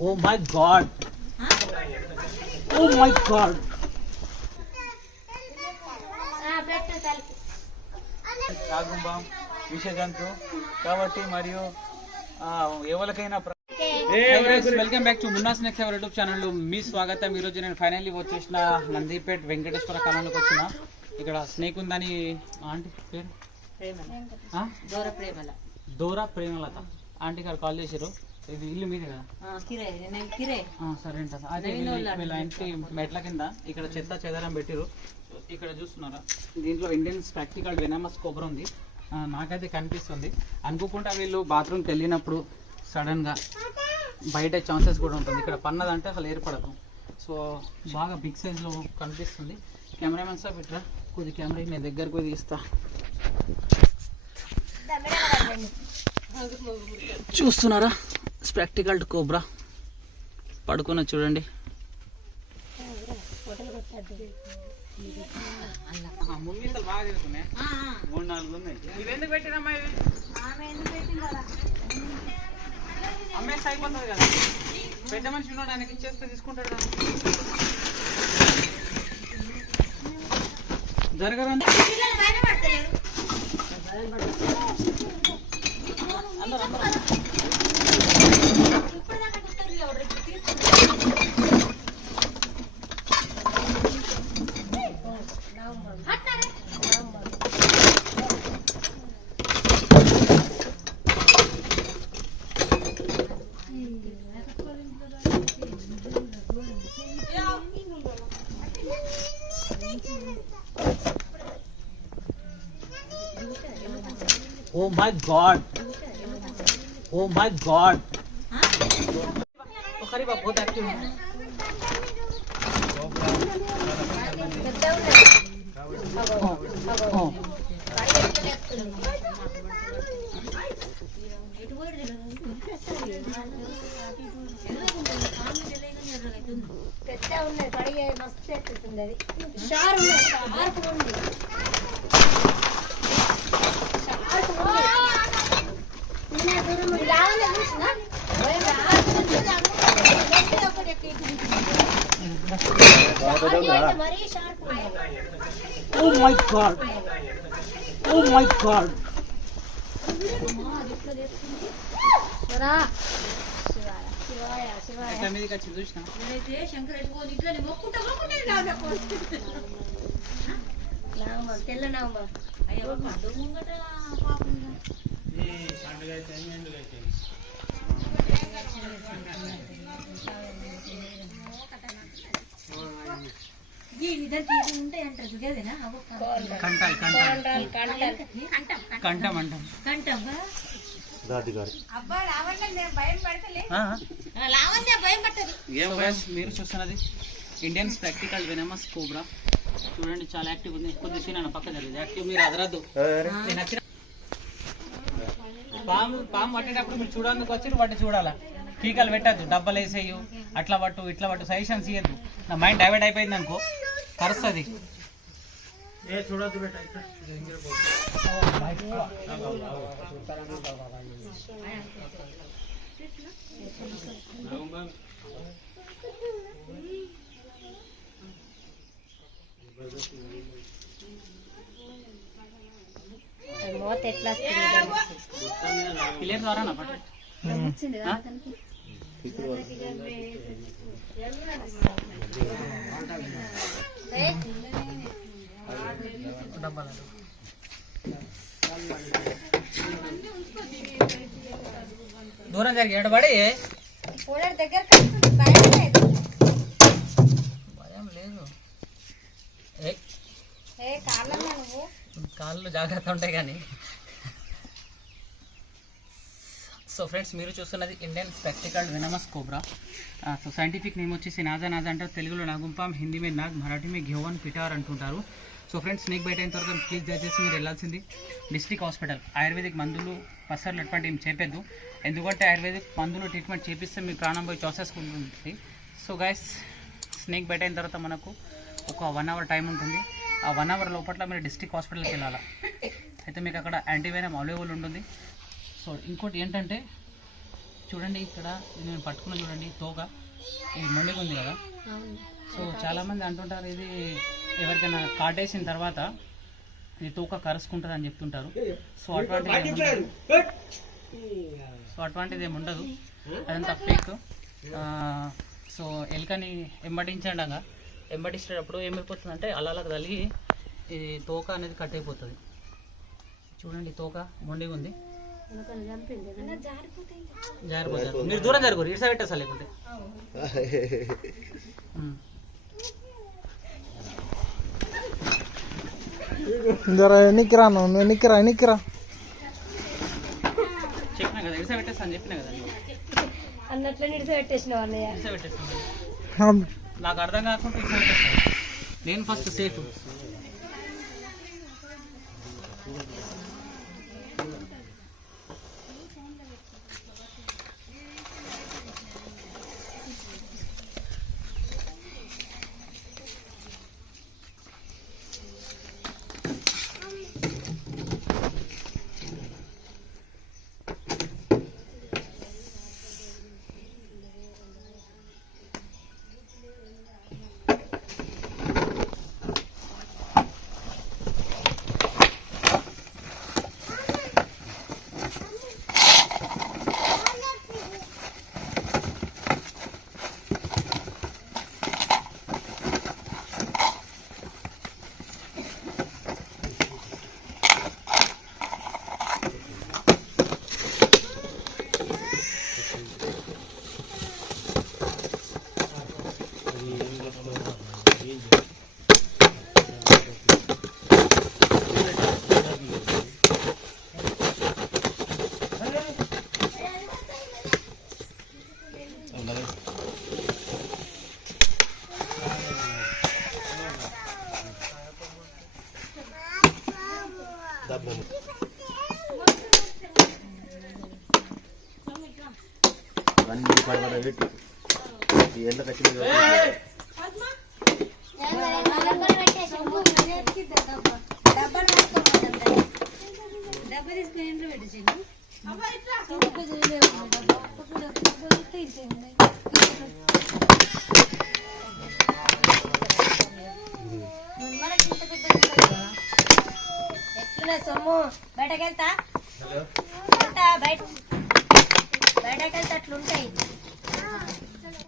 Oh my god. Oh my god. నాగుంబం విషజంతు కాబట్టి మరియు ఎవరికైనా welcome back to Munna snacks our YouTube channel. మీ స్వాగతం. ఈరోజు నేను ఫైనల్లీ వచ్చేసిన నందిపేట్ వెంకటేశ్వర కాలంలోకి వచ్చిన. ఇక్కడ స్నేక్ ఉందని ఆంటీ పేరు దూర ప్రేమలత ఆంటీ గారు కాల్ చేశారు. ఇది ఇల్లు మీదే కదా? సరే అంట. అదే వీళ్ళ ఇంటి మెట్ల కింద ఇక్కడ చెత్త చెదరం పెట్టిరు. ఇక్కడ చూస్తున్నారా, దీంట్లో ఇండియన్ ప్రాక్టికల్ వెనమస్ కొబ్బరి ఉంది. నాకైతే కనిపిస్తుంది. అనుకోకుండా వీళ్ళు బాత్రూమ్కి వెళ్ళినప్పుడు సడన్గా బయట ఛాన్సెస్ కూడా ఉంటుంది. ఇక్కడ పన్నదంటే అసలు ఏర్పడదు. సో బాగా బిగ్ సైజ్లో కనిపిస్తుంది. కెమెరామెన్ సార్ ఇట్లా కొద్ది కెమెరా నేను దగ్గరకు పోయి తీస్తా. చూస్తున్నారా, స్పాక్టికల్డ్ కోబ్రా పడుకున్న చూడండి. బాగా తిరుగుతున్నాయి. 3-4 ఉన్నాయి. ఇవెందుకు పెట్టినమ్మా? ఇవి అమ్మేసి అయిపోతుంది కదా. పెద్ద మనిషి ఉన్నాడు, ఆయనకి ఇచ్చేస్తే తీసుకుంటాడు కదా. జరగరు Oh my god. Oh my god. तो खरी बात बहुत एक्टिव है. పెద్ద ఉన్నాయి పడిగే మస్తు ఎక్కుతుంది. అది షార్ ఉన్నాయి, షార్ప్ ఉంది. Oh my god. Oh my god. తెల్ల నామ మీరు చూస్తున్నది ఇండియన్ ప్రాక్టికల్ వెనమస్ కోబ్రా. చూడండి, చాలా యాక్టివ్ ఉంది. కొద్ది సీన్ పక్క జరిగింది. యాక్టివ్ మీరు అదరద్దు. పాము పట్టేటప్పుడు మీరు చూడడానికి వచ్చి వాటి చూడాలా. టీకాలు పెట్టద్దు, డబ్బలు వేసేయు, అట్లా పట్టు ఇట్లా పట్టు సజెషన్స్ ఇవ్వద్దు. నా మైండ్ డైవర్ట్ అయిపోయింది అనుకో, కరుస్తుంది. మోత ఎట్లా క్లియర్ ద్వారా దూరం జరిగి ఎడబడి దగ్గర భయం లేదు. కాళ్ళు జాగ్రత్త ఉంటాయి కానీ. సో ఫ్రెండ్స్, మీరు చూస్తున్నది Indian spectacled venomous cobra. So scientific name వచ్చేసి నాజా నాజా అంటారు. తెలుగులో నాగుంపాం, హిందీ మీద నాగ్, మరాఠీ మీద ఘెవన్ పిటార్ అంటుంటారు. సో ఫ్రెండ్స్, స్నేక్ బైట్ అయిన తర్వాత ప్లీజ్ దయచేసి మీరు వెళ్ళాల్సింది డిస్ట్రిక్ట్ హాస్పిటల్. ఆయుర్వేదిక్ మందులు పసర్లు అటువంటి ఏం చెప్పేద్దు. ఎందుకంటే ఆయుర్వేదిక్ మందులు ట్రీట్మెంట్ చేపిస్తే మీ ప్రాణం పోయి చాసెస్ ఉంటుంది. సో గైస్, స్నేక్ బైట్ అయిన తర్వాత మనకు ఒక 1 అవర్ టైం ఉంటుంది. ఆ 1 అవర్ లోపల మీరు డిస్ట్రిక్ట్ హాస్పిటల్కి వెళ్ళాలి. అయితే మీకు అక్కడ యాంటీవెనమ్ అవైలబుల్ ఉంటుంది. సో ఇంకోటి ఏంటంటే చూడండి ఇక్కడ నేను పట్టుకున్న చూడండి తోక ఇది మొండిగా ఉంది కదా. సో చాలామంది అంటుంటారు ఇది ఎవరికైనా కాటేసిన తర్వాత ఇది తోక కరుసుకుంటుంది అని చెప్తుంటారు. సో అటువంటిది ఏమి ఉండదు, అదంతా ఫేక్. సో ఎలుకని ఎంబడించేటప్పుడు ఏమైపోతుంది అంటే అలా తగిలి ఇది తోక అనేది కట్ అయిపోతుంది. చూడండి తోక మొండిగా ఉంది, జారిపోతారు. మీరు దూరం జరుగురు, ఇటు సైడ్ పెట్టేసా లేకుంటే ఎన్నికిరా నువ్వు ఎన్నికిరా చెప్పినా కదా ఇటు సైడ్ పెట్టేస్తా అని చెప్పినా కదా అన్నట్లు నిడిసి పెట్టేసినావు అన్నయ్య. ఇటు సైడ్ పెట్టేస్తాను, నాకు అర్థం కాకుండా ఇటు సైడ్ పెట్టేస్తాను. నేను ఫస్ట్ సేఫ్. సొమ్ము బయటకెళ్తా బయటకెళ్తా అట్లుంటాయి.